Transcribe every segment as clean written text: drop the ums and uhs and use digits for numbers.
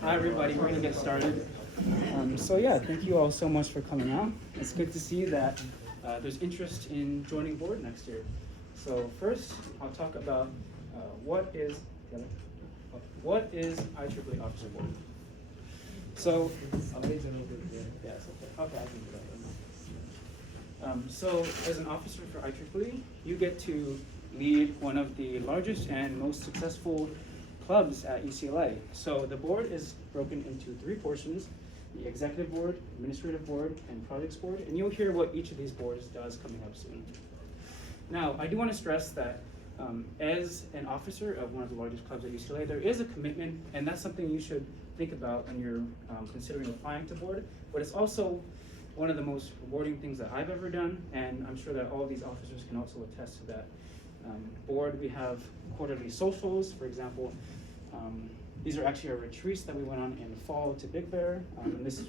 Hi everybody, we're gonna get started. So yeah, thank you all so much for coming out. It's good to see that there's interest in joining board next year. So first, I'll talk about what is IEEE Officer Board. So, yes, okay, I can do that. So as an officer for IEEE, you get to lead one of the largest and most successful clubs at UCLA. So the board is broken into three portions: the executive board, administrative board, and projects board. And you'll hear what each of these boards does coming up soon. Now, I do want to stress that as an officer of one of the largest clubs at UCLA, there is a commitment, and that's something you should think about when you're considering applying to board. But it's also one of the most rewarding things that I've ever done, and I'm sure that all of these officers can also attest to that. Board, we have quarterly socials, for example. These are actually our retreats that we went on in the fall to Big Bear, and this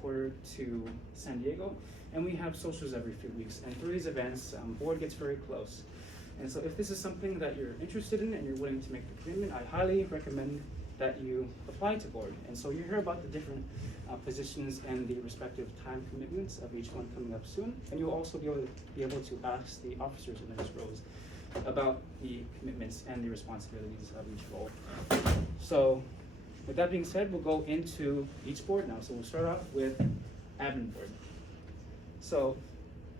quarter to San Diego. And we have socials every few weeks. And through these events, board gets very close. And so if this is something that you're interested in and you're willing to make the commitment, I highly recommend that you apply to board. And so you hear about the different positions and the respective time commitments of each one coming up soon. And you'll also be able to ask the officers in those roles about the commitments and the responsibilities of each role. So with that being said, we'll go into each board now. So we'll start off with admin board. So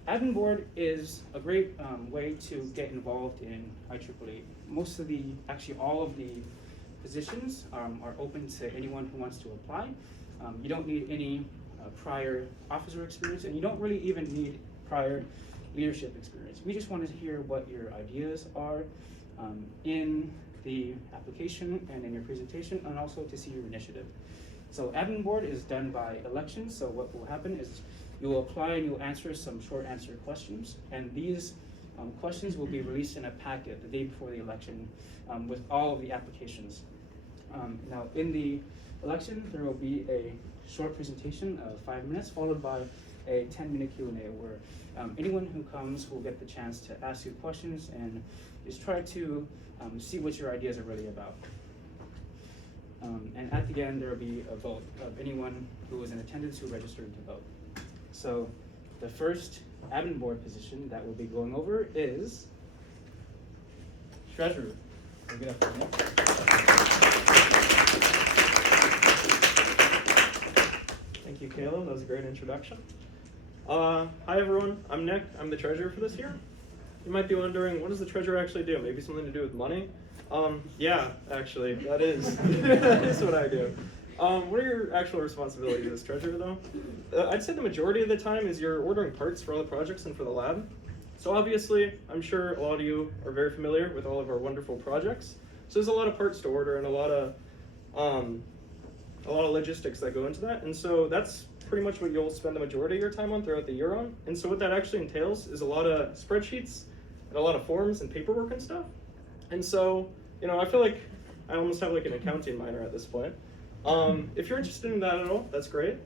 admin board is a great way to get involved in IEEE. Actually all of the positions are open to anyone who wants to apply. You don't need any prior officer experience, and you don't really even need prior leadership experience. We just wanted to hear what your ideas are in the application and in your presentation, and also to see your initiative. So admin board is done by election. So what will happen is you will apply and you'll answer some short answer questions, and these questions will be released in a packet the day before the election with all of the applications. Now in the election, there will be a short presentation of 5 minutes, followed by a 10-minute Q&A where anyone who comes will get the chance to ask you questions and just try to see what your ideas are really about. And at the end, there will be a vote of anyone who was in attendance who registered to vote. So the first admin board position that we'll be going over is treasurer. We'll get up for a minute. Thank you, Caleb. That was a great introduction. Hi, everyone. I'm Nick. I'm the treasurer for this year. You might be wondering, what does the treasurer actually do? Maybe something to do with money? Yeah, actually, that is, that is what I do. What are your actual responsibilities as treasurer, though? I'd say the majority of the time is you're ordering parts for all the projects and for the lab. So obviously, I'm sure a lot of you are very familiar with all of our wonderful projects. So there's a lot of parts to order and a lot of logistics that go into that. And so that's pretty much what you'll spend the majority of your time on throughout the year on. And so what that actually entails is a lot of spreadsheets and a lot of forms and paperwork and stuff. And so, you know, I feel like I almost have like an accounting minor at this point. If you're interested in that at all, that's great.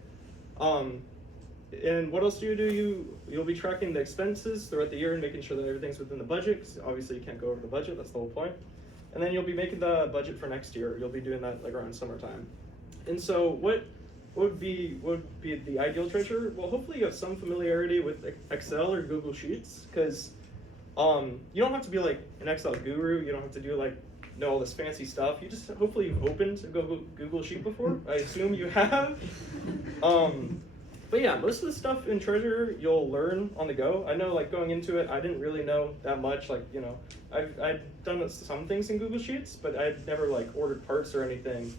And what else do? You'll be tracking the expenses throughout the year and making sure that everything's within the budget, because obviously you can't go over the budget, that's the whole point. And then you'll be making the budget for next year. You'll be doing that like around summertime. And so what would be the ideal treasurer? Well, hopefully you have some familiarity with Excel or Google Sheets, because you don't have to be like an Excel guru. You don't have to do like know all this fancy stuff. You just hopefully you've opened a Google Sheet before. I assume you have. But yeah, most of the stuff in treasurer you'll learn on the go. I know like going into it, I didn't really know that much. Like, you know, I'd done some things in Google Sheets, but I'd never like ordered parts or anything.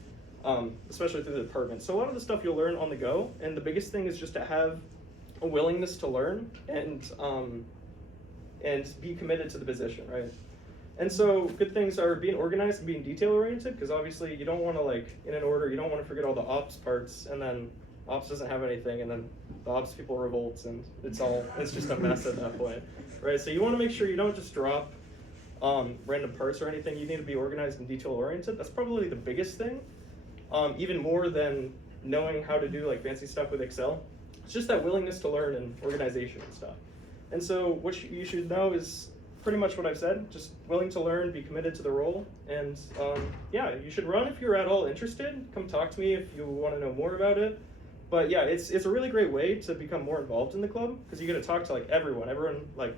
Especially through the department. So a lot of the stuff you'll learn on the go, and the biggest thing is just to have a willingness to learn and be committed to the position, right? And so good things are being organized and being detail oriented, because obviously you don't want to like in an order, you don't want to forget all the ops parts, and then ops doesn't have anything, and then the ops people revolt, and it's just a mess at that point, right? So you want to make sure you don't just drop random parts or anything. You need to be organized and detail oriented. That's probably the biggest thing. Even more than knowing how to do like fancy stuff with Excel. It's just that willingness to learn and organization and stuff. And so what you should know is pretty much what I've said. Just willing to learn, be committed to the role, and yeah, you should run if you're at all interested. Come talk to me if you want to know more about it. But yeah, it's a really great way to become more involved in the club because you get to talk to like everyone. Everyone, like,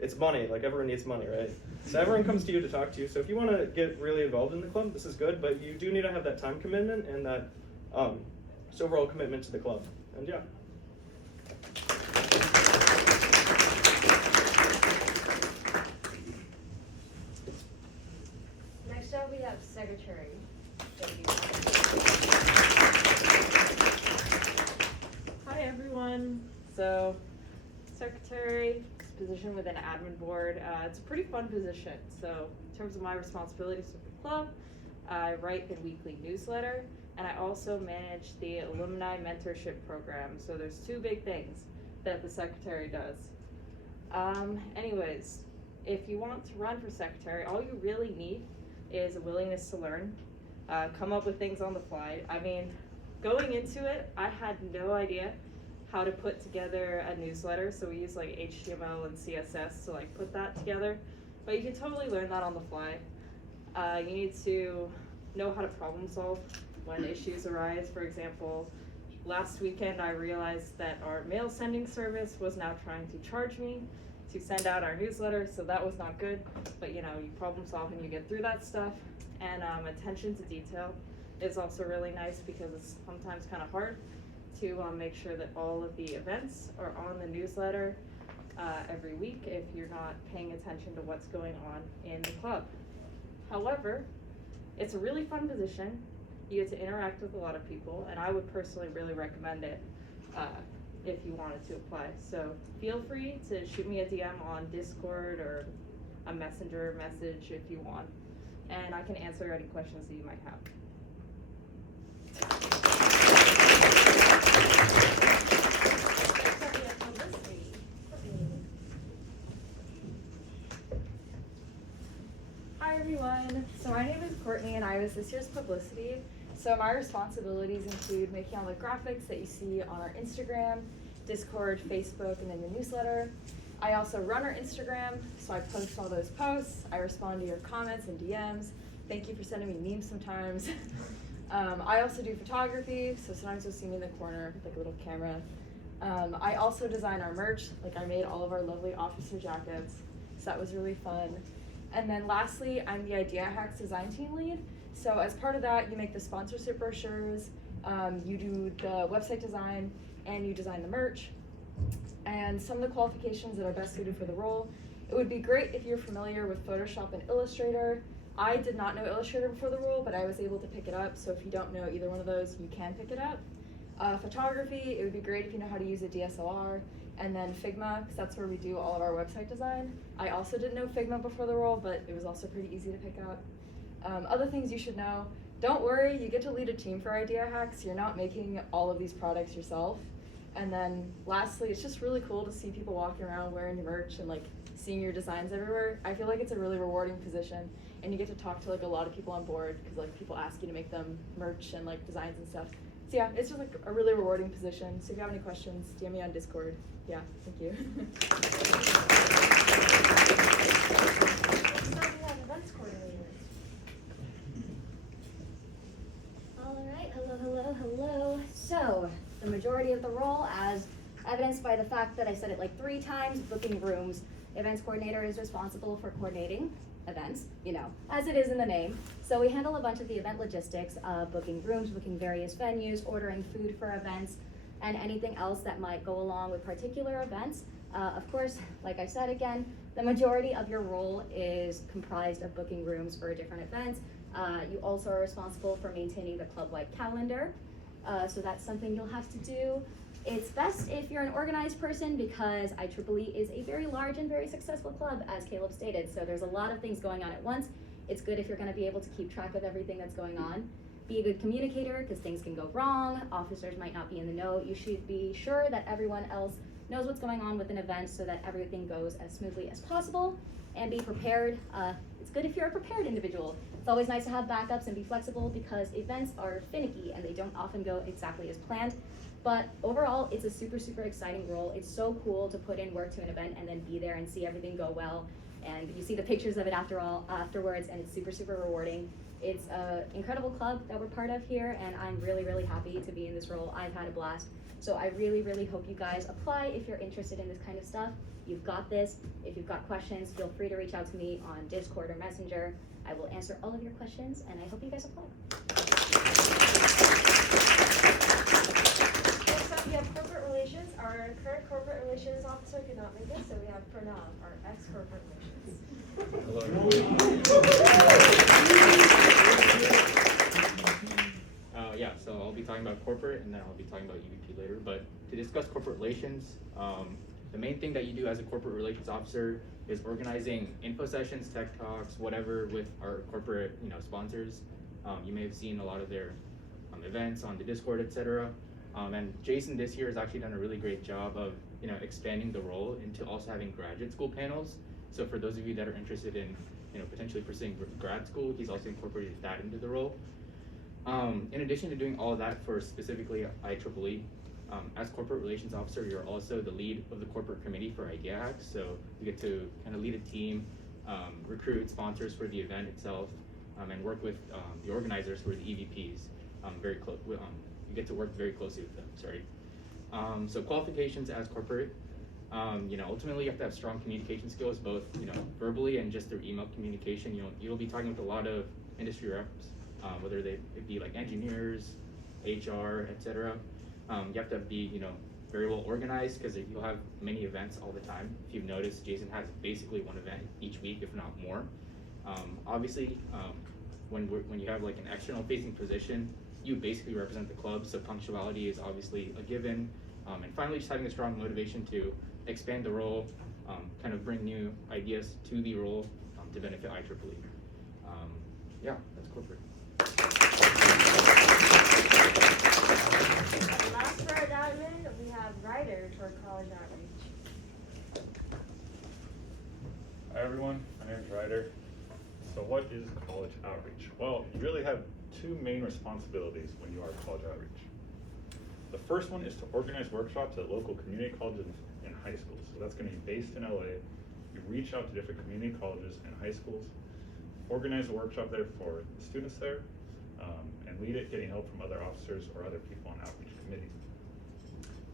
it's money. Like, everyone needs money, right? So everyone comes to you to talk to you. So if you want to get really involved in the club, this is good. But you do need to have that time commitment and that just overall commitment to the club. And yeah. Next up, we have secretary. Hi everyone. So, secretary is a position within admin board. It's a pretty fun position. So, in terms of my responsibilities with the club, I write the weekly newsletter, and I also manage the alumni mentorship program. So there's two big things that the secretary does. Anyways, if you want to run for secretary, all you really need is a willingness to learn, come up with things on the fly. I mean, going into it, I had no idea how to put together a newsletter, so we use like HTML and CSS to like put that together, but you can totally learn that on the fly. You need to know how to problem solve when issues arise. For example, last weekend I realized that our mail sending service was now trying to charge me to send out our newsletter, so that was not good, but you know, you problem solve and you get through that stuff. And attention to detail is also really nice because it's sometimes kind of hard to make sure that all of the events are on the newsletter every week if you're not paying attention to what's going on in the club. However, it's a really fun position. You get to interact with a lot of people, and I would personally really recommend it if you wanted to apply. So feel free to shoot me a DM on Discord or a messenger message if you want, and I can answer any questions that you might have. Hi everyone, so my name is Courtney and I was this year's publicity. So my responsibilities include making all the graphics that you see on our Instagram, Discord, Facebook, and then the newsletter. I also run our Instagram, so I post all those posts. I respond to your comments and DMs. Thank you for sending me memes sometimes. I also do photography, so sometimes you'll see me in the corner with like a little camera. I also design our merch, like I made all of our lovely officer jackets, so that was really fun. And then lastly, I'm the Idea Hacks design team lead. So as part of that, you make the sponsorship brochures, you do the website design, and you design the merch. And some of the qualifications that are best suited for the role, it would be great if you're familiar with Photoshop and Illustrator. I did not know Illustrator before the role, but I was able to pick it up, so if you don't know either one of those, you can pick it up. Photography, it would be great if you know how to use a DSLR, and then Figma, because that's where we do all of our website design. I also didn't know Figma before the role, but it was also pretty easy to pick up. Other things you should know, don't worry, you get to lead a team for Idea Hacks. You're not making all of these products yourself. And then lastly, it's just really cool to see people walking around wearing your merch and like seeing your designs everywhere. I feel like it's a really rewarding position, and you get to talk to like a lot of people on board because like people ask you to make them merch and like designs and stuff. So yeah, it's just like a really rewarding position. So if you have any questions, DM me on Discord. Yeah, thank you. Alright, hello. So, the majority of the role, as evidenced by the fact that I said it like 3 times, booking rooms. Events coordinator is responsible for coordinating events, you know, as it is in the name. So we handle a bunch of the event logistics, booking rooms, booking various venues, ordering food for events, and anything else that might go along with particular events. Of course, like I said again, the majority of your role is comprised of booking rooms for different events. You also are responsible for maintaining the club-wide calendar. So that's something you'll have to do. It's best if you're an organized person because IEEE is a very large and very successful club, as Caleb stated. So there's a lot of things going on at once. It's good if you're going to be able to keep track of everything that's going on. Be a good communicator because things can go wrong. Officers might not be in the know. You should be sure that everyone else knows what's going on with an event so that everything goes as smoothly as possible. And be prepared. It's good if you're a prepared individual. It's always nice to have backups and be flexible because events are finicky and they don't often go exactly as planned. But overall, it's a super, super exciting role. It's so cool to put in work to an event and then be there and see everything go well. and you see the pictures of it afterwards, and it's super, super rewarding. It's an incredible club that we're part of here, and I'm really, really happy to be in this role. I've had a blast. So I really, really hope you guys apply if you're interested in this kind of stuff. You've got this. If you've got questions, feel free to reach out to me on Discord or Messenger. I will answer all of your questions, and I hope you guys apply. Next up, we have corporate relations. Our current corporate relations officer could not make it, so we have Pranav, our ex-corporate relations. Hello. Yeah, so I'll be talking about corporate and then I'll be talking about EVP later. But to discuss corporate relations, the main thing that you do as a corporate relations officer is organizing info sessions, tech talks, whatever with our corporate sponsors. You may have seen a lot of their events on the Discord, etc. And Jason this year has actually done a really great job of expanding the role into also having graduate school panels. So for those of you that are interested in potentially pursuing grad school, he's also incorporated that into the role. In addition to doing all of that for specifically IEEE, as corporate relations officer, you're also the lead of the corporate committee for Idea Hacks. So you get to kind of lead a team, recruit sponsors for the event itself, and work with the organizers who are the EVPs. Very close. You get to work very closely with them. Sorry. So qualifications as corporate. Ultimately you have to have strong communication skills, both verbally and just through email communication. You'll be talking with a lot of industry reps, whether they be like engineers, HR, etc. You have to be very well organized because you'll have many events all the time. If you've noticed, Jason has basically one event each week, if not more. Obviously, when you have like an external facing position, you basically represent the club, so punctuality is obviously a given. And finally, just having a strong motivation to expand the role, kind of bring new ideas to the role to benefit IEEE. Yeah, that's corporate. And last for our admin, we have Ryder for college outreach. Hi everyone, my name is Ryder. So what is college outreach? Well, you really have two main responsibilities when you are college outreach. The first one is to organize workshops at local community colleges and high schools. So that's going to be based in LA. You reach out to different community colleges and high schools, organize a workshop there for the students there, and lead it, getting help from other officers or other people on outreach committee.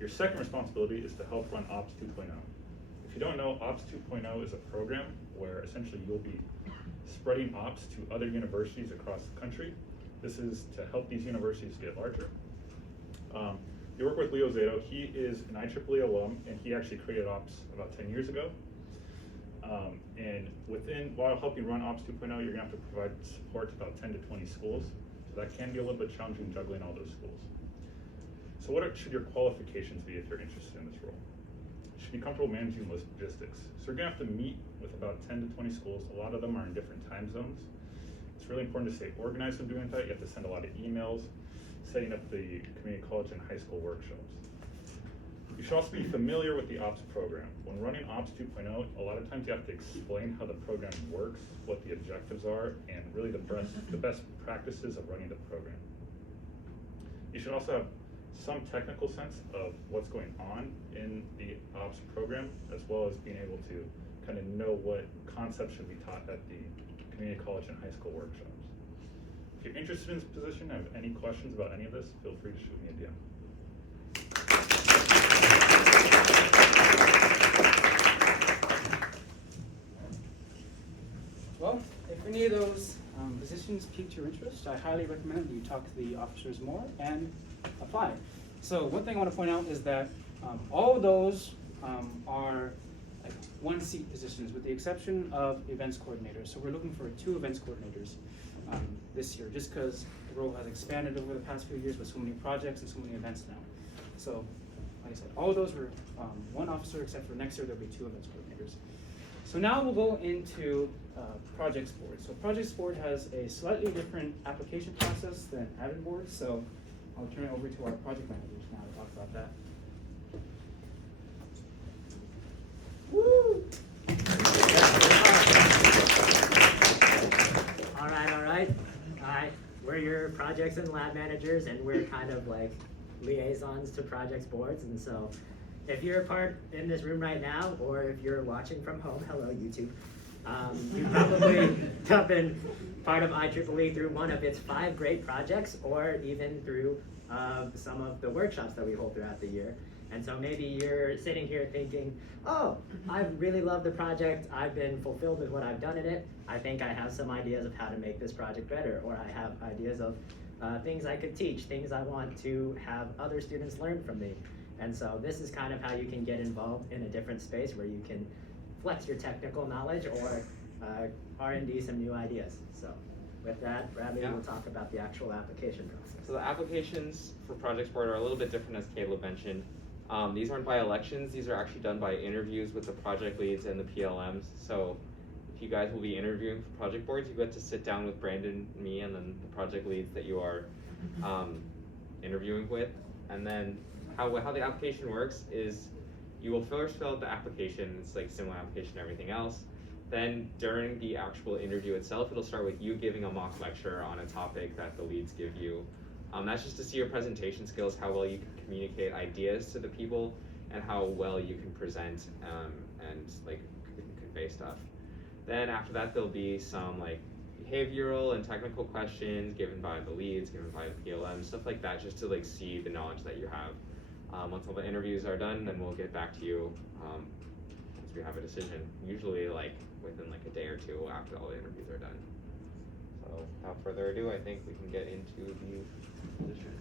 Your second responsibility is to help run Ops 2.0. If you don't know, Ops 2.0 is a program where essentially you'll be spreading ops to other universities across the country. This is to help these universities get larger. You work with Leo Zato. He is an IEEE alum, and he actually created Ops about 10 years ago. And while helping run Ops 2.0, you're gonna have to provide support to about 10 to 20 schools. So that can be a little bit challenging juggling all those schools. So what should your qualifications be if you're interested in this role? You should be comfortable managing logistics. So you're gonna have to meet with about 10 to 20 schools. A lot of them are in different time zones. It's really important to stay organized when doing that. You have to send a lot of emails, setting up the community college and high school workshops. You should also be familiar with the Ops program. When running Ops 2.0, a lot of times you have to explain how the program works, what the objectives are, and really the best practices of running the program. You should also have some technical sense of what's going on in the Ops program, as well as being able to kind of know what concepts should be taught at the community college and high school workshops. If you're interested in this position and have any questions about any of this, feel free to shoot me a DM. Well, if any of those positions piqued your interest, I highly recommend you talk to the officers more and apply. So one thing I want to point out is that all of those are like one-seat positions, with the exception of events coordinators. So we're looking for 2 events coordinators this year, just because the role has expanded over the past few years with so many projects and so many events now. So, like I said, all of those were 1 officer, except for next year there'll be 2 events coordinators. So now we'll go into Projects Board. So Projects Board has a slightly different application process than Admin Board, so I'll turn it over to our project managers now to talk about that. Woo! All right. We're your projects and lab managers, and we're kind of like liaisons to projects boards. And so if you're a part in this room right now, or if you're watching from home, hello YouTube, You've probably have been part of IEEE through one of its 5 great projects, or even through some of the workshops that we hold throughout the year. And so maybe you're sitting here thinking, oh, I really love the project, I've been fulfilled with what I've done in it, I think I have some ideas of how to make this project better, or I have ideas of things I could teach, things I want to have other students learn from me. And so this is kind of how you can get involved in a different space where you can flex your technical knowledge or R&D some new ideas. So with that, Bradley will talk about the actual application process. So the applications for Project Board are a little bit different, as Caleb mentioned. These aren't by elections, these are actually done by interviews with the project leads and the PLMs. So if you guys will be interviewing for project boards, you get to sit down with Brandon, me, and then the project leads that you are interviewing with. And then how the application works is you will first fill out the application. It's like similar application to everything else. Then during the actual interview itself, it'll start with you giving a mock lecture on a topic that the leads give you. That's just to see your presentation skills, how well you can communicate ideas to the people, and how well you can present and like convey stuff. Then after that, there'll be some like behavioral and technical questions given by the leads, given by the PLM, stuff like that, just to like see the knowledge that you have. Once all the interviews are done, then we'll get back to you once we have a decision, usually like within like a day or two after all the interviews are done. So without further ado, I think we can get into the positions.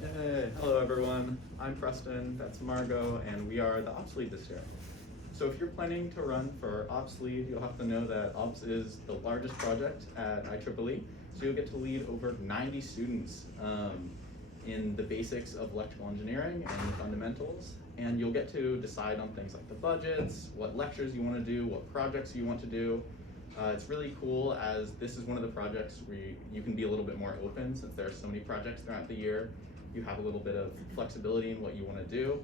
Hey, hello everyone. I'm Preston, that's Margot, and we are the Ops Lead this year. So if you're planning to run for Ops Lead, you'll have to know that Ops is the largest project at IEEE, so you'll get to lead over 90 students in the basics of electrical engineering and the fundamentals, and you'll get to decide on things like the budgets, what lectures you want to do, what projects you want to do. It's really cool, as this is one of the projects where you can be a little bit more open, since there are so many projects throughout the year. You have a little bit of flexibility in what you want to do.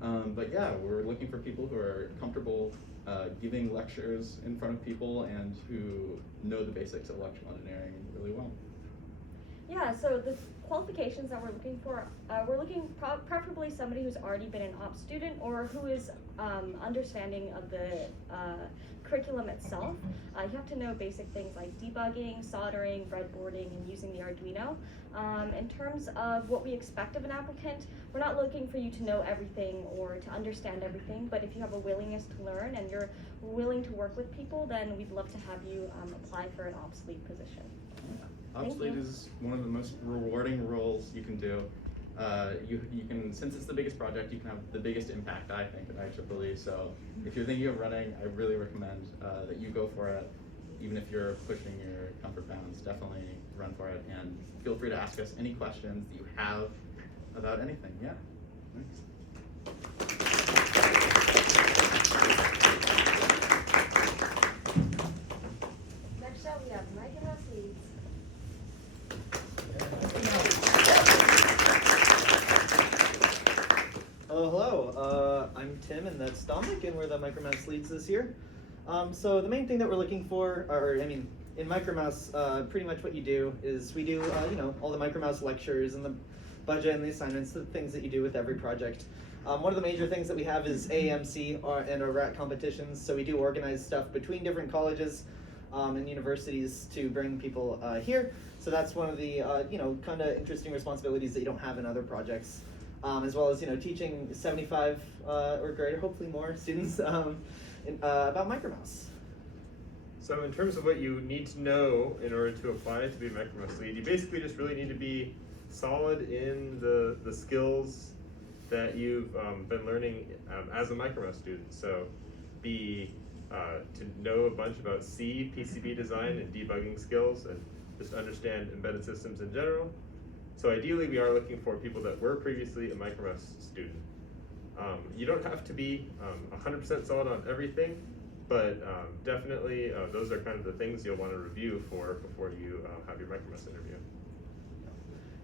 But yeah, we're looking for people who are comfortable giving lectures in front of people and who know the basics of electrical engineering really well. Yeah, so the qualifications that we're looking for, preferably somebody who's already been an ops student or who is understanding of the curriculum itself. You have to know basic things like debugging, soldering, breadboarding, and using the Arduino. In terms of what we expect of an applicant, we're not looking for you to know everything or to understand everything, but if you have a willingness to learn and you're willing to work with people, then we'd love to have you apply for an ops lead position. Ops Lead is one of the most rewarding roles you can do. You can, since it's the biggest project, you can have the biggest impact, I think, at IEEE. So if you're thinking of running, I really recommend that you go for it. Even if you're pushing your comfort bounds, definitely run for it. And feel free to ask us any questions that you have about anything. Yeah, thanks. Next up, we have Mike and Russ Leads. Hello, I'm Tim and that's Dominic, and we're the Micromouse leads this year. So the main thing that we're looking for, in Micromouse, pretty much what you do is we do, all the Micromouse lectures and the budget and the assignments, the things that you do with every project. One of the major things that we have is AMC and our RAT competitions. So we do organize stuff between different colleges and universities to bring people here. So that's one of the, kind of interesting responsibilities that you don't have in other projects. As well as, teaching 75 or greater, hopefully more students about Micromouse. So in terms of what you need to know in order to apply to be a Micromouse lead, you basically just really need to be solid in the skills that you've been learning as a Micromouse student. So to know a bunch about C, PCB design, and debugging skills, and just understand embedded systems in general. So ideally, we are looking for people that were previously a Micromouse student. You don't have to be 100% solid on everything, but definitely those are kind of the things you'll want to review before you have your Micromouse interview.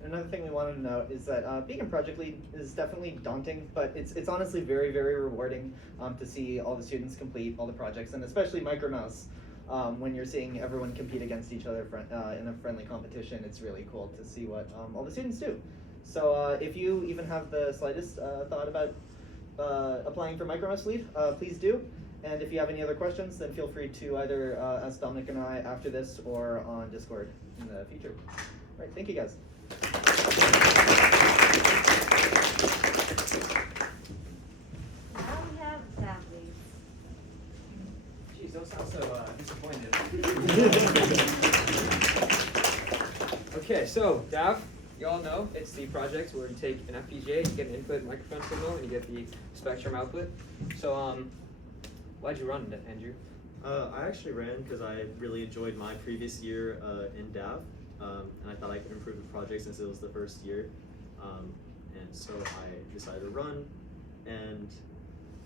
Another thing we wanted to note is that being a project lead is definitely daunting, but it's honestly very, very rewarding to see all the students complete all the projects, and especially Micromouse. When you're seeing everyone compete against each other in a friendly competition, it's really cool to see what all the students do. So if you even have the slightest thought about applying for MicroMess Lead, please do. And if you have any other questions, then feel free to either ask Dominic and I after this or on Discord in the future. All right, thank you guys. Now we have staff leads. Jeez, don't sound so disappointed. Okay, so DAV, you all know, it's the project where you take an FPGA, you get an input microphone signal, and you get the spectrum output. So, why'd you run it, Andrew? I actually ran because I really enjoyed my previous year in DAV, and I thought I could improve the project since it was the first year. And so I decided to run. And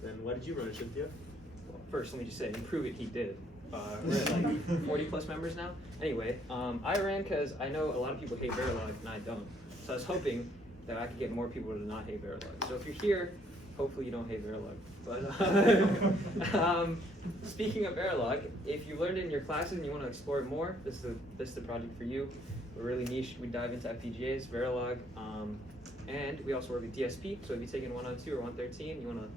then why did you run, Cynthia? Well, first, let me just say, improve it, he did. We're at like 40 plus members now. Anyway, I ran because I know a lot of people hate Verilog and I don't. So I was hoping that I could get more people to not hate Verilog. So if you're here, hopefully you don't hate Verilog. But speaking of Verilog, if you learned it in your classes and you want to explore it more, this is the project for you. We're really niche. We dive into FPGAs, Verilog, and we also work with DSP. So if you're taking 102 or 113, you want to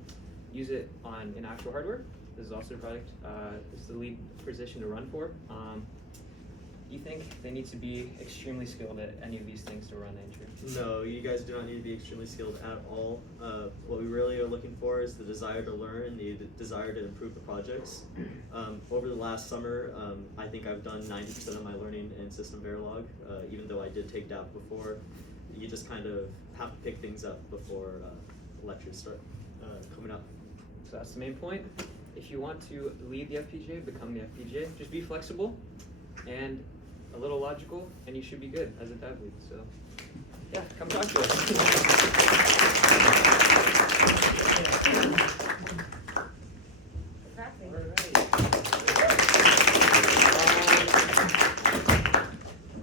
use it on in actual hardware. This is also the project. This is the lead position to run for. You think they need to be extremely skilled at any of these things to run, Andrew? No, you guys do not need to be extremely skilled at all. What we really are looking for is the desire to learn and the desire to improve the projects. Over the last summer, I think I've done 90% of my learning in System Verilog, even though I did take DAP before. You just kind of have to pick things up before lectures start coming up. So that's the main point. If you want to lead the FPGA, become the FPGA, just be flexible and a little logical, and you should be good as a dev lead. So, yeah, come talk to us.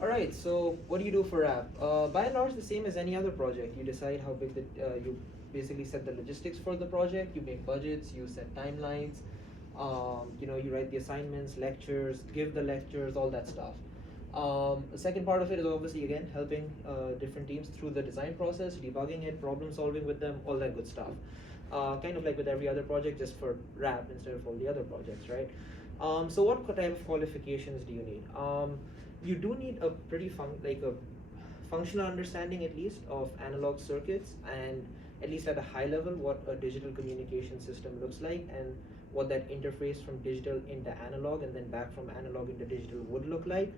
All right. So, what do you do for app? By and large, the same as any other project. You decide how big you basically set the logistics for the project. You make budgets. You set timelines. You write the assignments, lectures, give the lectures, all that stuff. The second part of it is obviously, again, helping different teams through the design process, debugging it, problem solving with them, all that good stuff. Kind of like with every other project, just for RAP instead of all the other projects, right? So what type of qualifications do you need? You do need a pretty functional understanding, at least, of analog circuits, and at least at a high level, what a digital communication system looks like, and what that interface from digital into analog and then back from analog into digital would look like.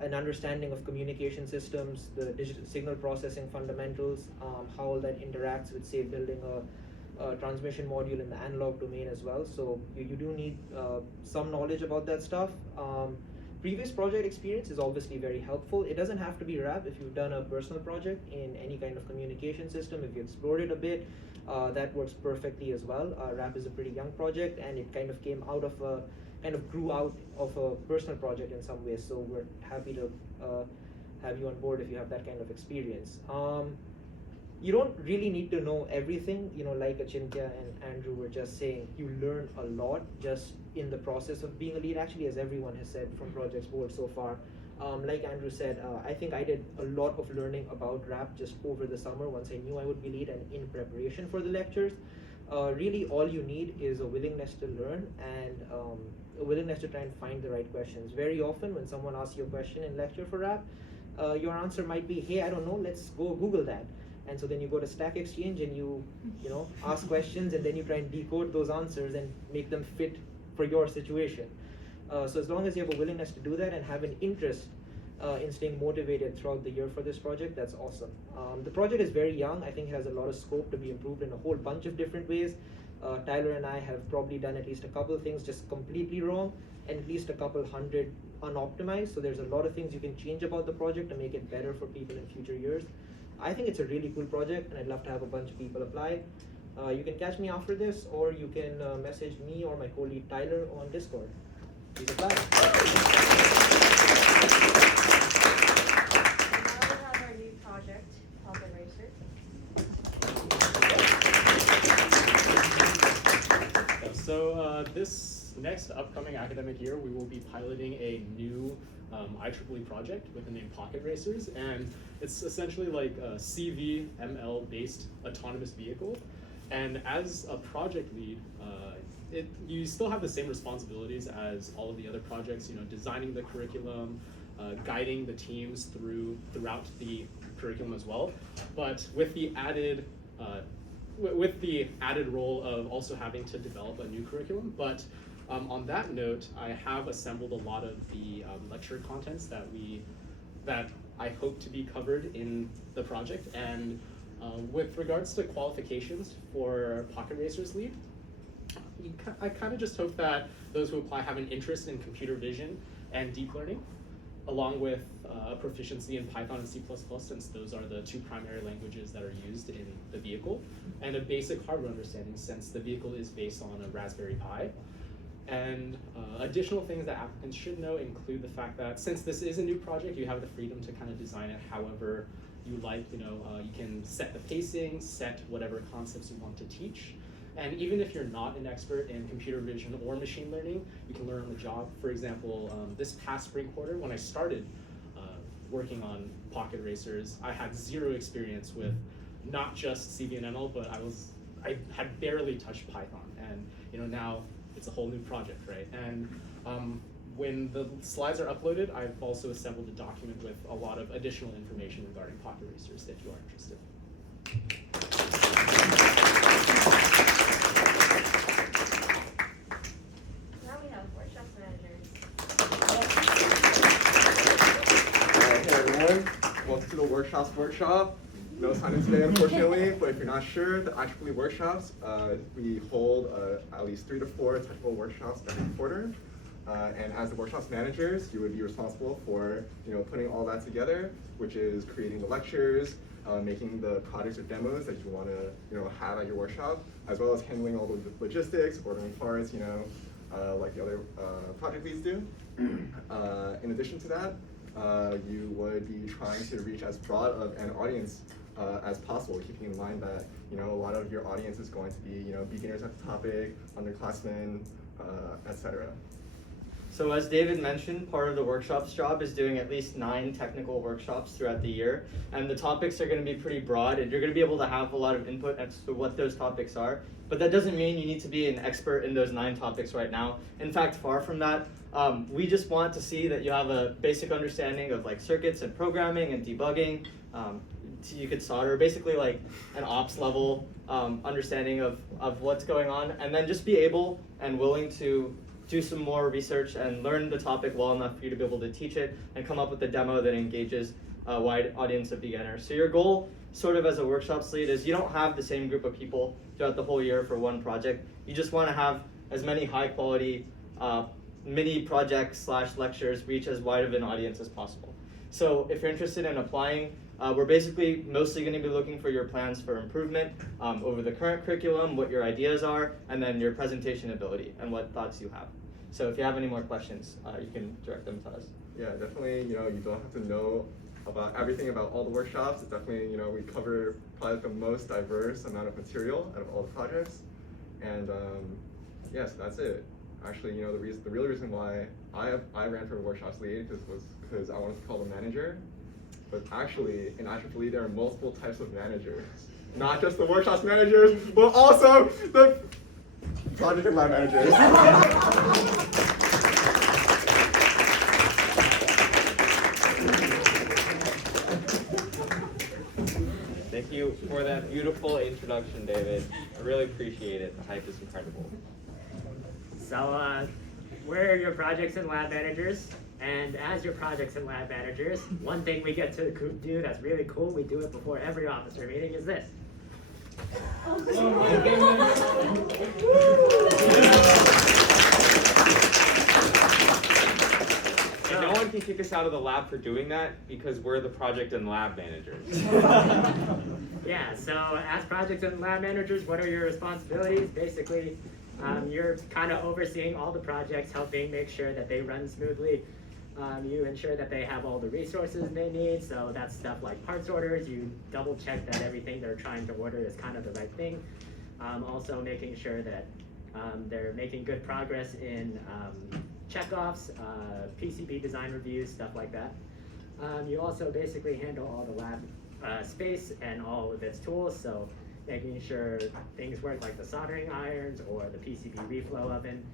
An understanding of communication systems, the digital signal processing fundamentals, how all that interacts with, say, building a transmission module in the analog domain as well. So you do need some knowledge about that stuff. Previous project experience is obviously very helpful. It doesn't have to be RAP. If you've done a personal project in any kind of communication system, if you explored it a bit, that works perfectly as well. RAP is a pretty young project, and it kind of grew out of a personal project in some ways. So we're happy to have you on board if you have that kind of experience. You don't really need to know everything, like Achintya and Andrew were just saying. You learn a lot just in the process of being a lead, actually, as everyone has said from Projects Board so far. Like Andrew said, I think I did a lot of learning about RAP just over the summer once I knew I would be lead and in preparation for the lectures. Really, all you need is a willingness to learn and a willingness to try and find the right questions. Very often when someone asks you a question in lecture for RAP, your answer might be, hey, I don't know, let's go Google that. And so then you go to Stack Exchange and you ask questions, and then you try and decode those answers and make them fit for your situation. So as long as you have a willingness to do that and have an interest in staying motivated throughout the year for this project, that's awesome. The project is very young. I think it has a lot of scope to be improved in a whole bunch of different ways. Tyler and I have probably done at least a couple of things just completely wrong, and at least a couple hundred unoptimized. So there's a lot of things you can change about the project to make it better for people in future years. I think it's a really cool project, and I'd love to have a bunch of people apply. You can catch me after this, or you can message me or my co-lead Tyler on Discord. Please apply. Now we have our new project, Pop Eraser. So this this next upcoming academic year, we will be piloting a new IEEE project with the name Pocket Racers, and it's essentially like a CV/ML based autonomous vehicle. And as a project lead, you still have the same responsibilities as all of the other projects, you know, designing the curriculum, guiding the teams throughout the curriculum as well, but with the added role of also having to develop a new curriculum. But on that note, I have assembled a lot of the lecture contents that I hope to be covered in the project. And with regards to qualifications for Pocket Racers Lead, I kind of just hope that those who apply have an interest in computer vision and deep learning, along with proficiency in Python and C++, since those are the two primary languages that are used in the vehicle, and a basic hardware understanding, since the vehicle is based on a Raspberry Pi. And additional things that applicants should know include the fact that since this is a new project, you have the freedom to kind of design it however you like. You know, you can set the pacing, set whatever concepts you want to teach. And even if you're not an expert in computer vision or machine learning, you can learn on the job. For example, this past spring quarter, when I started working on Pocket Racers, I had zero experience with not just CV and ML, but I had barely touched Python. And you know, now it's a whole new project, right? And when the slides are uploaded, I've also assembled a document with a lot of additional information regarding Pocket Racers if you are interested. Now we have workshop managers. Hey everyone, welcome to the Workshops workshop. No sign-in today, unfortunately, but if you're not sure, the IEEE workshops, we hold at least 3 to 4 technical workshops every quarter. And as the workshops managers, you would be responsible for, you know, putting all that together, which is creating the lectures, making the projects or demos that you want to, you know, have at your workshop, as well as handling all the logistics, ordering parts, you know, like the other project leads do. In addition to that, you would be trying to reach as broad of an audience as possible, keeping in mind that, you know, a lot of your audience is going to be, you know, beginners at the topic, underclassmen, etc. So as David mentioned, part of the workshop's job is doing at least 9 technical workshops throughout the year. And the topics are going to be pretty broad, and you're going to be able to have a lot of input as to what those topics are. But that doesn't mean you need to be an expert in those 9 topics right now. In fact, far from that. We just want to see that you have a basic understanding of like circuits and programming and debugging. You could solder, basically like an ops level understanding of what's going on, and then just be able and willing to do some more research and learn the topic well enough for you to be able to teach it and come up with a demo that engages a wide audience of beginners. So your goal, sort of as a workshops lead, is you don't have the same group of people throughout the whole year for one project. You just want to have as many high quality mini projects / lectures reach as wide of an audience as possible. So if you're interested in applying, we're basically mostly going to be looking for your plans for improvement over the current curriculum, what your ideas are, and then your presentation ability and what thoughts you have. So if you have any more questions, you can direct them to us. Yeah, definitely, you know, you don't have to know about everything about all the workshops. It's definitely, you know, we cover probably the most diverse amount of material out of all the projects. And yeah, so that's it. Actually, you know, the real reason why I ran for workshops lead was because I wanted to call the manager. But actually, in IEEE, there are multiple types of managers. Not just the workshops managers, but also the project and lab managers. Thank you for that beautiful introduction, David. I really appreciate it. The hype is incredible. So we're your projects and lab managers. And as your projects and lab managers, one thing we get to do that's really cool, we do it before every officer meeting, is this. Oh my goodness. And no one can kick us out of the lab for doing that because we're the project and lab managers. Yeah, so as project and lab managers, what are your responsibilities? Basically, you're kind of overseeing all the projects, helping make sure that they run smoothly. You ensure that they have all the resources they need, so that's stuff like parts orders. You double check that everything they're trying to order is kind of the right thing. Also making sure that They're making good progress in checkoffs, PCB design reviews, stuff like that. You also basically handle all the lab space and all of its tools, so making sure things work like the soldering irons or the PCB reflow oven,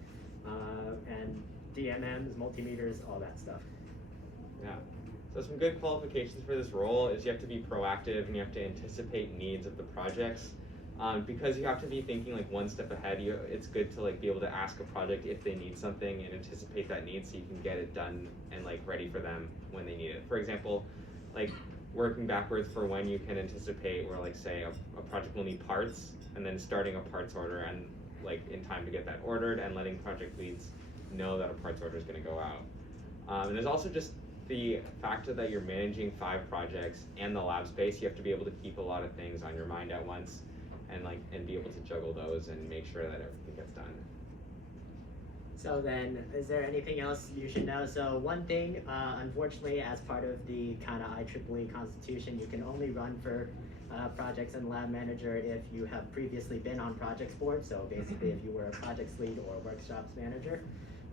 and DMMs, multimeters, all that stuff. Yeah. So some good qualifications for this role is you have to be proactive and you have to anticipate needs of the projects. Because you have to be thinking like one step ahead, it's good to like be able to ask a project if they need something and anticipate that need so you can get it done and like ready for them when they need it. For example, like working backwards for when you can anticipate where like say a project will need parts and then starting a parts order and like in time to get that ordered and letting project leads know that a parts order is going to go out. And there's also just the factor that you're managing 5 projects and the lab space. You have to be able to keep a lot of things on your mind at once and be able to juggle those and make sure that everything gets done. So then, is there anything else you should know? So one thing, unfortunately, as part of the kind of IEEE Constitution, you can only run for projects and lab manager if you have previously been on projects board. So basically, if you were a projects lead or workshops manager.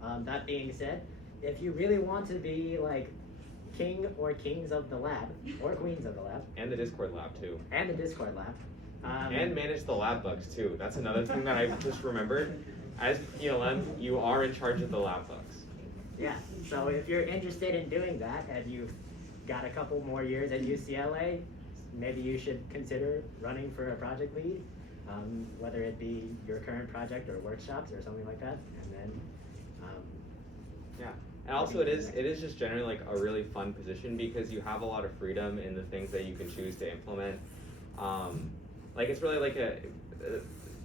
That being said, if you really want to be like king or kings of the lab, or queens of the lab. And the Discord lab too. And the Discord lab. And manage the lab bugs too. That's another thing that I just remembered. As PLM, you are in charge of the lab bugs. Yeah, so if you're interested in doing that and you've got a couple more years at UCLA, maybe you should consider running for a project lead, whether it be your current project or workshops or something like that. And then, yeah. And also it is just generally like a really fun position because you have a lot of freedom in the things that you can choose to implement. Like it's really like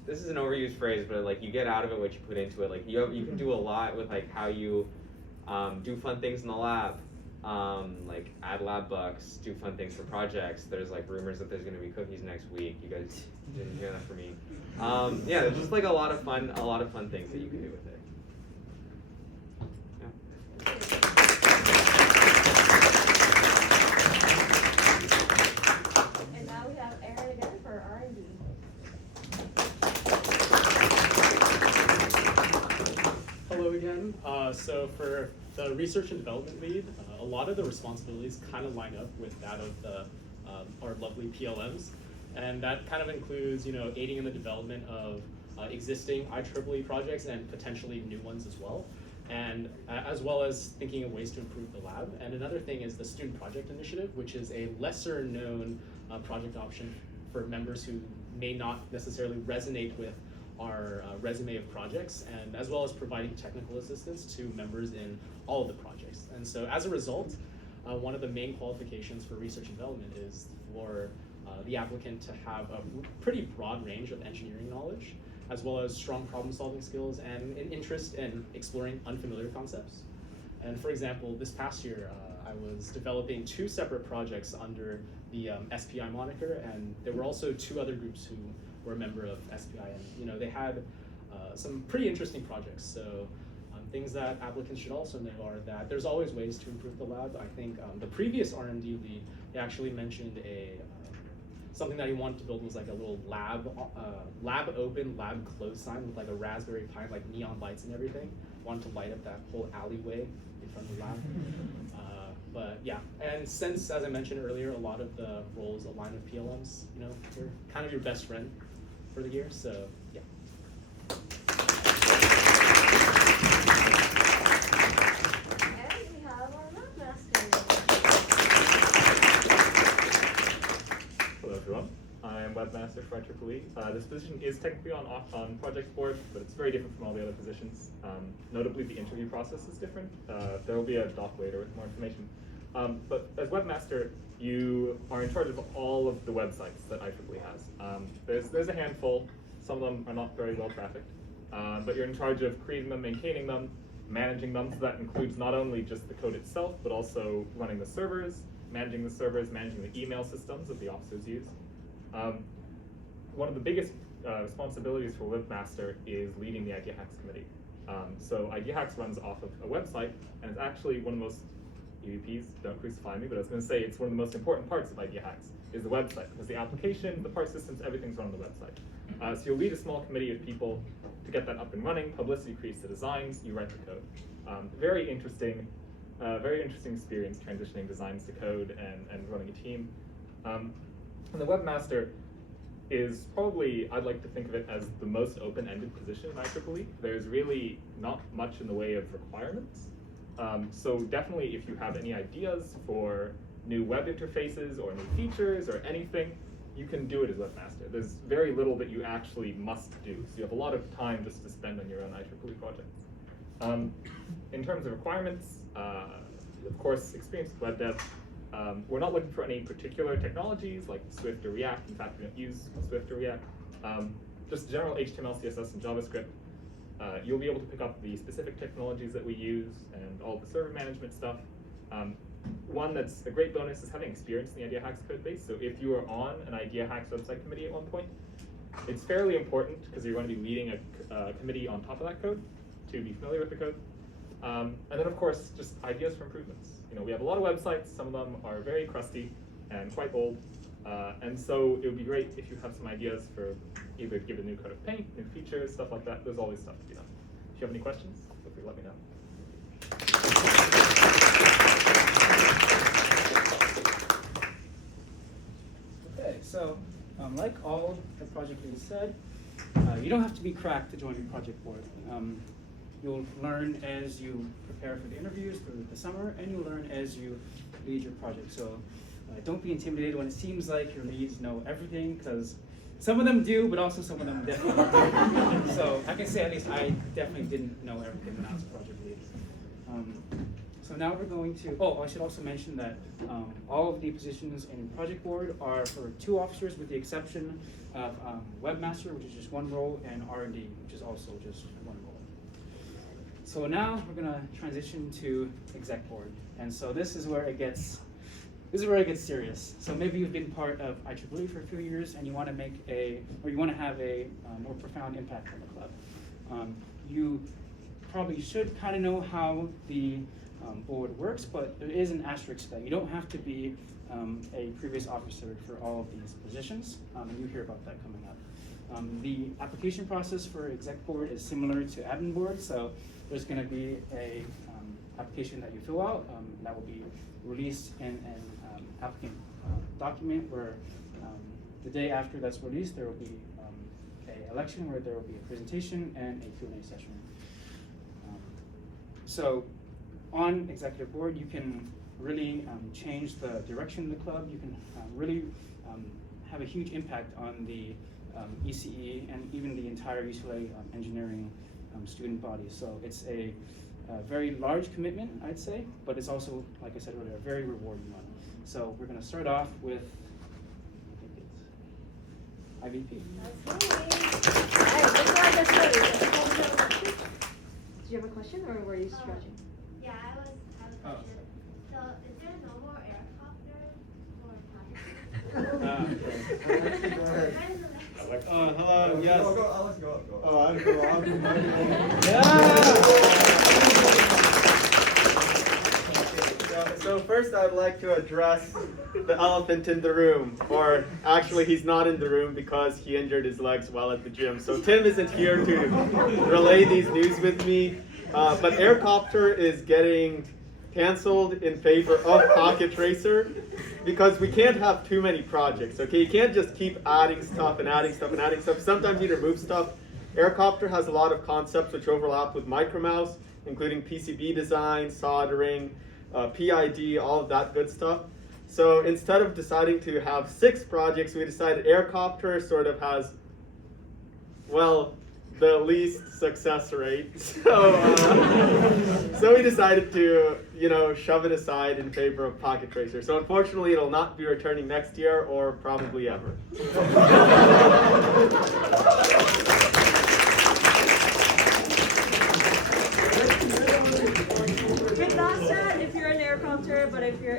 this is an overused phrase, but like you get out of it what you put into it. Like you can do a lot with like how you do fun things in the lab, like add lab bugs, do fun things for projects. There's like rumors that there's going to be cookies next week. You guys didn't hear that from me. Yeah, there's just like a lot of fun things that you can do with it. And now we have Aaron again for R&D. Hello again. So for the research and development lead, a lot of the responsibilities kind of line up with that of our lovely PLMs, and that kind of includes, aiding in the development of existing IEEE projects and potentially new ones as well, and as well as thinking of ways to improve the lab. And another thing is the Student Project Initiative, which is a lesser known project option for members who may not necessarily resonate with our resume of projects, and as well as providing technical assistance to members in all of the projects. And so as a result, one of the main qualifications for research and development is for the applicant to have a pretty broad range of engineering knowledge, as well as strong problem solving skills and an interest in exploring unfamiliar concepts. And for example, this past year, I was developing 2 separate projects under the SPI moniker, and there were also 2 other groups who were a member of SPI, and they had some pretty interesting projects. So things that applicants should also know are that there's always ways to improve the lab. I think the previous R&D lead, they actually mentioned something that he wanted to build was like a little lab open, lab closed sign with like a Raspberry Pi, like neon lights and everything. Wanted to light up that whole alleyway in front of the lab. But yeah, and since, as I mentioned earlier, a lot of the roles align with PLMs, they're kind of your best friend for the year, so yeah. And we have our webmaster. Hello everyone, I'm webmaster for IEEE. This position is technically on projects board, but it's very different from all the other positions. Notably, the interview process is different. There will be a doc later with more information. But as webmaster, you are in charge of all of the websites that IEEE has. There's a handful. Some of them are not very well trafficked, but you're in charge of creating them, maintaining them, managing them. So that includes not only just the code itself, but also running the servers, managing the email systems that the officers use. One of the biggest responsibilities for webmaster is leading the Idea Hacks committee. So Idea Hacks runs off of a website, and it's actually one of the most EVPs, don't crucify me, but I was going to say it's one of the most important parts of Idea Hacks is the website, because the application, the part systems, everything's run on the website. So you'll lead a small committee of people to get that up and running. Publicity creates the designs, you write the code. Very interesting experience transitioning designs to code and running a team. And the webmaster is probably, I'd like to think of it as the most open-ended position in IEEE. There's really not much in the way of requirements. So definitely if you have any ideas for new web interfaces or new features or anything, you can do it as webmaster. There's very little that you actually must do. So you have a lot of time just to spend on your own IEEE projects. In terms of requirements, of course, experience with web dev. We're not looking for any particular technologies like Swift or React. In fact, we don't use Swift or React. Just general HTML, CSS, and JavaScript. You'll be able to pick up the specific technologies that we use and all the server management stuff. One that's a great bonus is having experience in the Idea Hacks code base. So if you are on an Idea Hacks website committee at one point, it's fairly important because you're going to be leading a committee on top of that code to be familiar with the code. And then of course, just ideas for improvements. You know, we have a lot of websites, some of them are very crusty and quite old. And so it would be great if you have some ideas for either give a new coat of paint, new features, stuff like that. There's always stuff to be done. If you have any questions, feel free to let me know. Okay, so like all the project leads said, you don't have to be cracked to join your project board. You'll learn as you prepare for the interviews through the summer, and you'll learn as you lead your project. So don't be intimidated when it seems like your leads know everything, because some of them do, but also some of them definitely don't. So I can say at least I definitely didn't know everything when I was a project lead. So now we're going to, I should also mention that all of the positions in project board are for 2 officers with the exception of webmaster, which is just 1 role, and R&D, which is also just 1 role. So now we're gonna transition to exec board. And so this is where it gets serious. So maybe you've been part of IEEE for a few years and you want to have a more profound impact on the club. You probably should kind of know how the board works, but there is an asterisk that you don't have to be a previous officer for all of these positions, and you hear about that coming up. The application process for exec board is similar to admin board, so there's going to be a application that you fill out that will be released in an applicant document where the day after that's released, there will be an election where there will be a presentation and a Q&A session. So on executive board, you can really change the direction of the club. You can really have a huge impact on the ECE and even the entire UCLA engineering student body. So it's a very large commitment, I'd say, but it's also, like I said earlier, a very rewarding one. So we're going to start off with, I think it's IVP. Alright, before I get started, did you have a question or were you stretching? Yeah, I have a question. So is there no more helicopter for projects? Hello, yes. Let's go. So first I'd like to address the elephant in the room, or actually he's not in the room because he injured his legs while at the gym. So Tim isn't here to relay these news with me, but Aircopter is getting canceled in favor of Pocket Tracer because we can't have too many projects, okay? You can't just keep adding stuff and adding stuff and adding stuff. Sometimes you need to remove stuff. Aircopter has a lot of concepts which overlap with Micromouse, including PCB design, soldering, PID, all of that good stuff. So instead of deciding to have 6 projects, we decided Aircopter sort of has, well, the least success rate. So, so we decided to, shove it aside in favor of Pocket Tracer. So unfortunately, it'll not be returning next year or probably ever. With that said, if you're an Aircopter, but if you're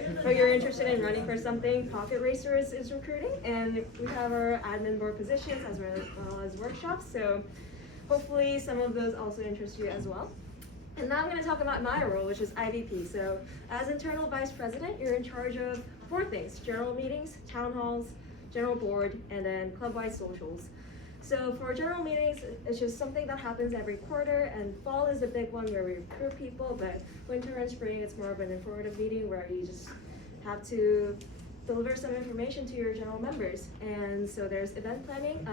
interested in running for something, Pocket Racer is recruiting, and we have our admin board positions as well as workshops. So hopefully some of those also interest you as well. And now I'm going to talk about my role, which is IVP. So as internal vice president, you're in charge of 4 things: general meetings, town halls, general board, and then club-wide socials. So for general meetings, it's just something that happens every quarter, and fall is the big one where we recruit people, but winter and spring, it's more of an informative meeting where you just have to deliver some information to your general members. And so there's event planning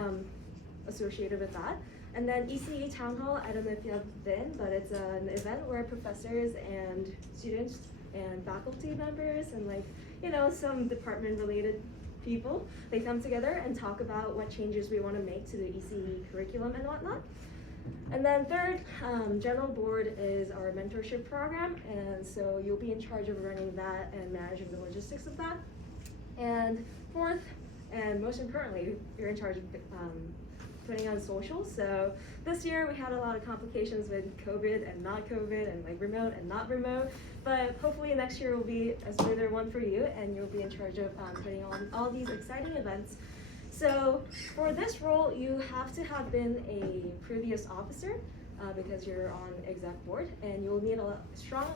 associated with that. And then ECE Town Hall, I don't know if you have been, but it's an event where professors and students and faculty members and some department related people, they come together and talk about what changes we want to make to the ECE curriculum and whatnot. And then third, general board is our mentorship program, and so you'll be in charge of running that and managing the logistics of that. And fourth, and most importantly, you're in charge of putting on socials. So this year we had a lot of complications with COVID and not COVID, and remote and not remote, but hopefully next year will be a smoother one for you, and you'll be in charge of putting on all these exciting events. So for this role, you have to have been a previous officer because you're on exec board, and you'll need a strong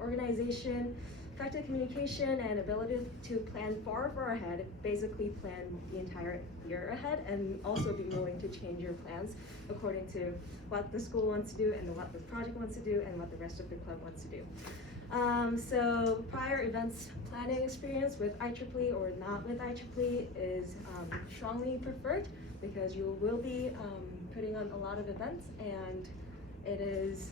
organization, effective communication, and ability to plan far ahead, basically plan the entire year ahead, and also be willing to change your plans according to what the school wants to do and what the project wants to do and what the rest of the club wants to do. So prior events planning experience with IEEE or not with IEEE is strongly preferred because you will be putting on a lot of events, and it is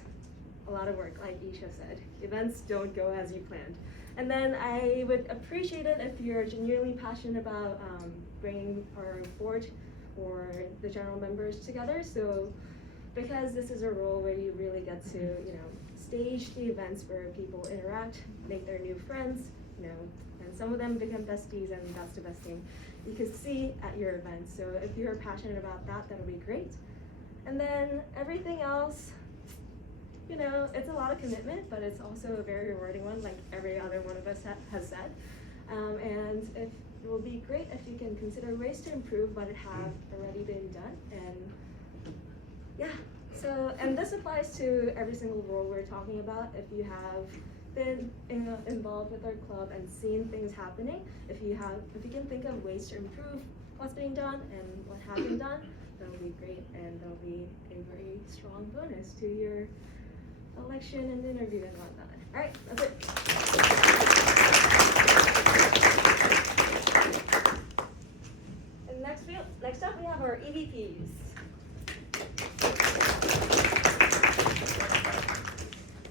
a lot of work, like Isha said. Events don't go as you planned. And then I would appreciate it if you're genuinely passionate about bringing our board or the general members together. So because this is a role where you really get to, stage the events where people interact, make their new friends, and some of them become besties, and that's the best thing you can see at your events. So if you're passionate about that, that'll be great. And then everything else, it's a lot of commitment, but it's also a very rewarding one, like every other one of us has said. And it will be great if you can consider ways to improve what have already been done. And yeah, so, and this applies to every single role we're talking about. If you have been involved with our club and seen things happening, if you can think of ways to improve what's being done and what has been done, that'll be great, and that'll be a very strong bonus to your election and interview and whatnot. All right, that's it. And next up we have our EVPs.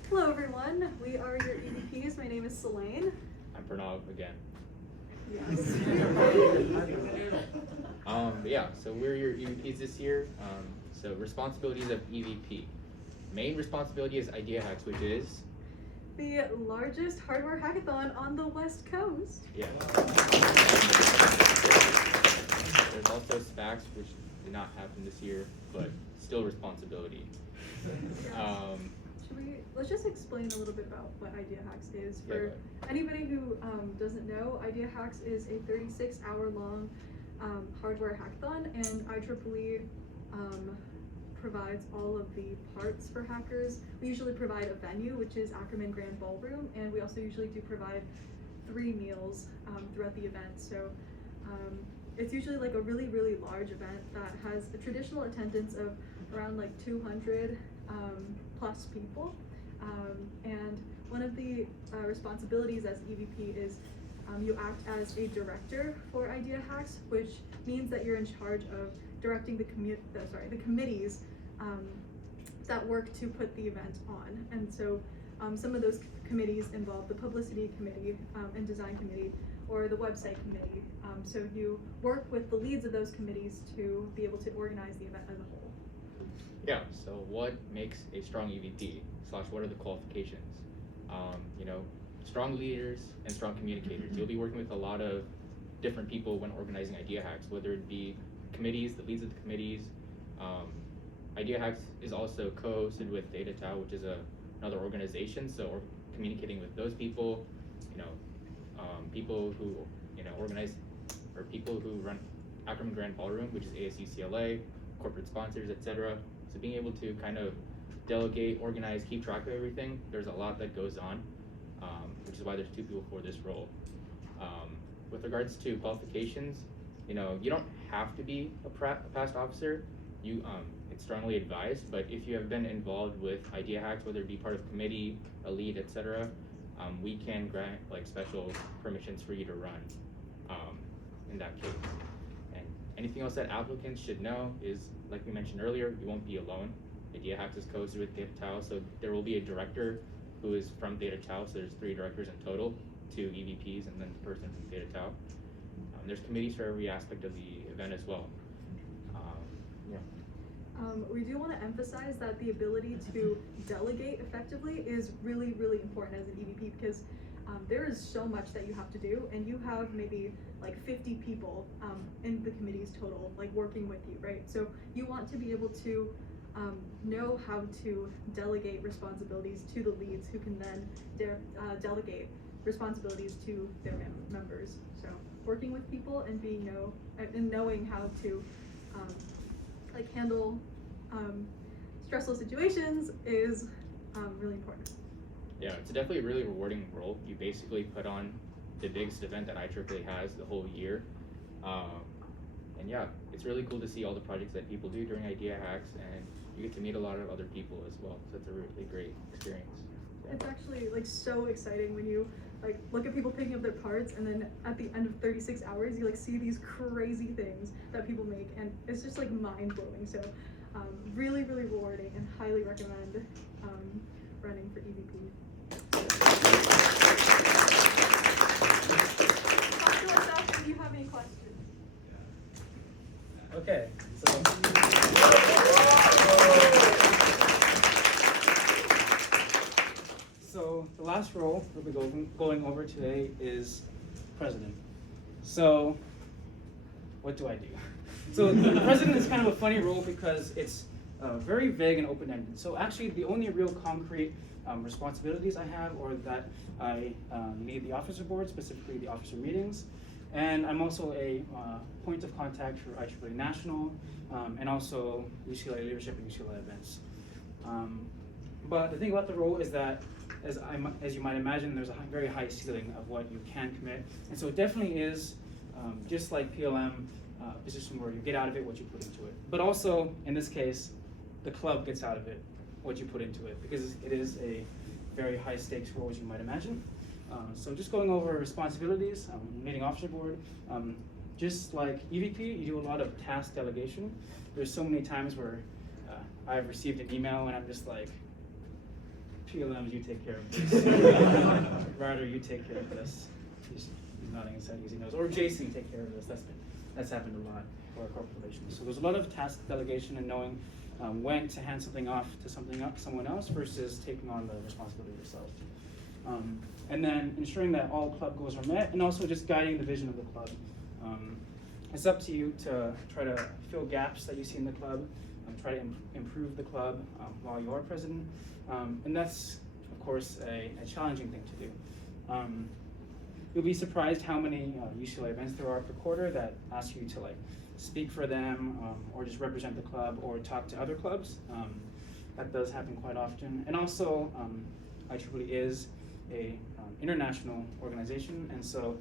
Hello everyone, we are your EVPs. My name is Selene. I'm Pranav again. Yes. Yeah, so we're your EVPs this year. So responsibilities of EVP. Main responsibility is Idea Hacks, which is the largest hardware hackathon on the West Coast. Yeah. There's also SPACs, which did not happen this year, but still responsibility. Let's just explain a little bit about what Idea Hacks is. For anybody who doesn't know, Idea Hacks is a 36-hour-long hardware hackathon, and IEEE provides all of the parts for hackers. We usually provide a venue, which is Ackerman Grand Ballroom, and we also usually do provide 3 meals throughout the event. So it's usually like a really, really large event that has a traditional attendance of around like 200 plus people. And one of the responsibilities as EVP is you act as a director for Idea Hacks, which means that you're in charge of directing the committees that work to put the event on. And so some of those committees involve the publicity committee and design committee, or the website committee. So you work with the leads of those committees to be able to organize the event as a whole. Yeah, so what makes a strong EVP / what are the qualifications? Strong leaders and strong communicators. You'll be working with a lot of different people when organizing Idea Hacks, whether it be committees, the leads of the committees. Idea Hacks is also co-hosted with Data Tao, which is another organization, so communicating with those people, people who organize, or people who run Ackerman Grand Ballroom, which is ASUCLA, corporate sponsors, etc. So being able to kind of delegate, organize, keep track of everything, there's a lot that goes on, which is why there's 2 people for this role. With regards to qualifications, You know, you don't have to be a past officer. It's strongly advised, but if you have been involved with idea hacks, whether it be part of committee, a lead, etc., we can grant like special permissions for you to run in that case. And anything else that applicants should know is, like we mentioned earlier, you won't be alone. Idea Hacks is co-hosted with Data Tau, so there will be a director who is from Data Tau, so there's 3 directors in total, 2 EVPs, and then the person from Data Tau. There's committees for every aspect of the event as well. Yeah. We do want to emphasize that the ability to delegate effectively is really, really important as an EVP, because there is so much that you have to do, and you have maybe like 50 people in the committees total, like working with you, right? So you want to be able to know how to delegate responsibilities to the leads, who can then delegate responsibilities to their members. So working with people and knowing how to like handle stressful situations is really important. Yeah, it's definitely a really rewarding role. You basically put on the biggest event that IEEE has the whole year. And yeah, it's really cool to see all the projects that people do during Idea Hacks, and you get to meet a lot of other people as well. So it's a really great experience. Yeah. It's actually like so exciting when you like look at people picking up their parts, and then at the end of 36 hours, you like see these crazy things that people make, and it's just like mind blowing. So really, really rewarding, and highly recommend running for EVP. Talk to us after if you have any questions. Okay, so the last role we'll be going over today is president. So what do I do? So the president is kind of a funny role because it's very vague and open-ended. So actually the only real concrete responsibilities I have are that I lead the officer board, specifically the officer meetings, and I'm also a point of contact for IEEE National and also UCLA Leadership and UCLA events. But the thing about the role is that, as you might imagine, there's a very high ceiling of what you can commit, and so it definitely is just like PLM, a position where you get out of it what you put into it. But also, in this case, the club gets out of it what you put into it, because it is a very high stakes role, as you might imagine. So just going over responsibilities, meeting officer board, just like EVP, you do a lot of task delegation. There's so many times where I've received an email and I'm just like, PLM, you take care of this. Ryder, you take care of this. He's nodding his head because he knows. Or Jason, take care of this. That's happened a lot for our corporate relations. So there's a lot of task delegation and knowing when to hand something off to someone else versus taking on the responsibility yourself. And then ensuring that all club goals are met, and also just guiding the vision of the club. It's up to you to try to fill gaps that you see in the club, try to improve the club while you are president. And that's, of course, a challenging thing to do. You'll be surprised how many UCLA events there are per quarter that ask you to speak for them, or just represent the club, or talk to other clubs. That does happen quite often. And also, IEEE is a international organization, and so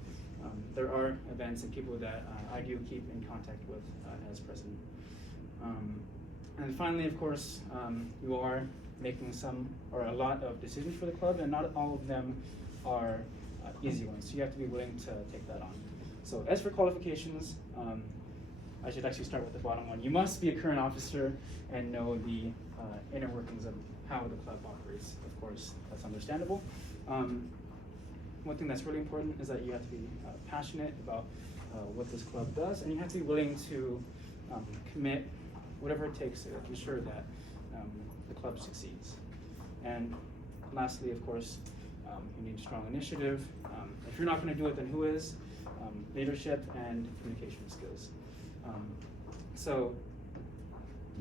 there are events and people that I do keep in contact with as president. And finally, of course, you are making some or a lot of decisions for the club, and not all of them are easy ones, so you have to be willing to take that on. So as for qualifications, I should actually start with the bottom one. You must be a current officer and know the inner workings of how the club operates. Of course, that's understandable. One thing that's really important is that you have to be passionate about what this club does, and you have to be willing to commit whatever it takes to ensure that the club succeeds. And lastly, of course, you need strong initiative. If you're not going to do it, then who is? Leadership and communication skills. So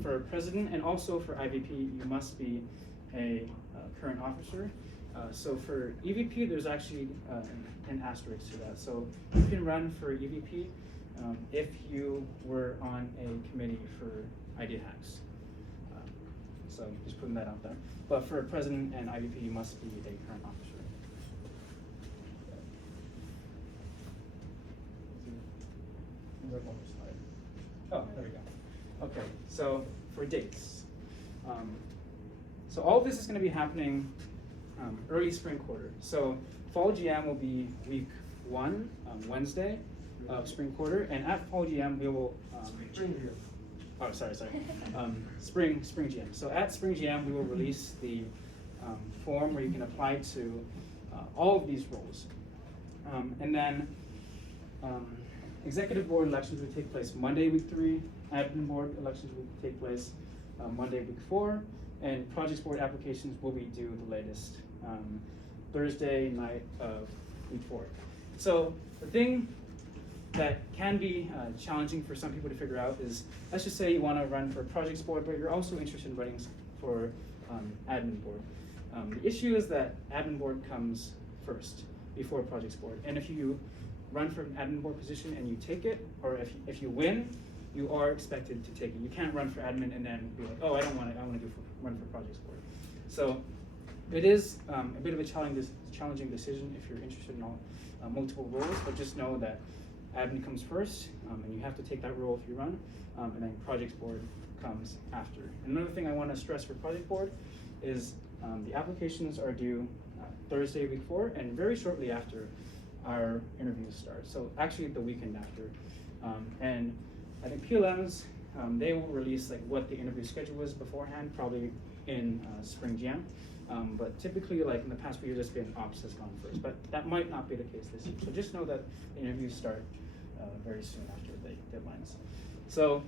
for president and also for IVP, you must be a current officer. So for EVP, there's actually an asterisk to that. So you can run for EVP if you were on a committee for Idea Hacks. So just putting that out there. But for president and IVP, you must be a current officer. Where's one more slide? Oh, there we go. Okay, so for dates. So all of this is going to be happening early spring quarter. So fall GM will be week 1, Wednesday of spring quarter, and at fall GM we will oh, sorry. Spring GM. So at spring GM we will release the form where you can apply to all of these roles, and then executive board elections will take place Monday week 3. Admin board elections will take place Monday week 4, and projects board applications will be due the latest Thursday night of week 4. So the thing that can be challenging for some people to figure out is, let's just say you want to run for projects board, but you're also interested in running for admin board. The issue is that admin board comes first before projects board, and if you run for an admin board position and you take it, or if you win, you are expected to take it. You can't run for admin and then be like, oh, I don't want to. I want to run for projects board. So it is a bit of a challenging decision if you're interested in all multiple roles, but just know that admin comes first, and you have to take that role if you run, and then projects board comes after. And another thing I want to stress for project board is the applications are due Thursday week 4, and very shortly after our interviews start. So actually the weekend after, and I think PLMs, they will release like what the interview schedule is beforehand, probably in spring jam. But typically, like in the past few years, it's been ops has gone first, but that might not be the case this year. So just know that the interviews start very soon after the deadlines. So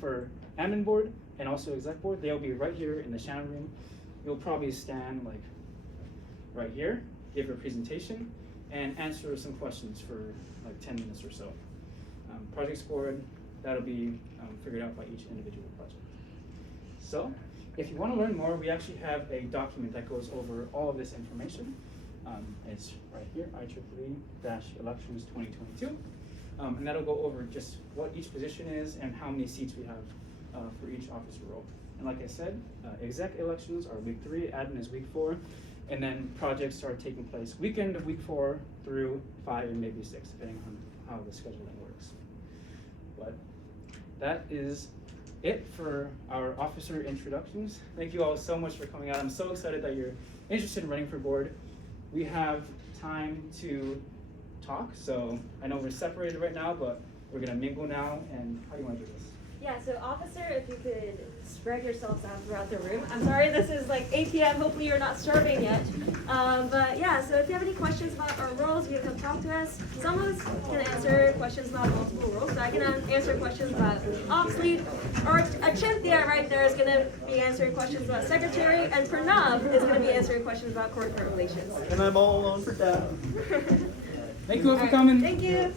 for admin board and also exec board, they'll be right here in the Shannon room. You'll probably stand like right here, give a presentation, and answer some questions for like 10 minutes or so. Projects board, that'll be figured out by each individual project. So if you want to learn more, we actually have a document that goes over all of this information. It's right here, IEEE-Elections 2022. And that'll go over just what each position is and how many seats we have for each officer role. And like I said, exec elections are week 3, admin is week 4, and then projects are taking place weekend of week 4 through 5 and maybe 6, depending on how the scheduling works. But that is it for our officer introductions. Thank you all so much for coming out. I'm so excited that you're interested in running for board. We have time to talk, so I know we're separated right now, but we're gonna mingle now, and how do you wanna do this? Yeah, so officer, if you could spread yourselves out throughout the room. I'm sorry, this is like 8 p.m. Hopefully you're not starving yet. But yeah, so if you have any questions about our roles, you can come talk to us. Some of us can answer questions about multiple roles. So I can answer questions about ops lead, or Achintya right there is going to be answering questions about secretary, and Pranav is going to be answering questions about corporate relations. And I'm all alone for that. Thank you all for coming. Thank you.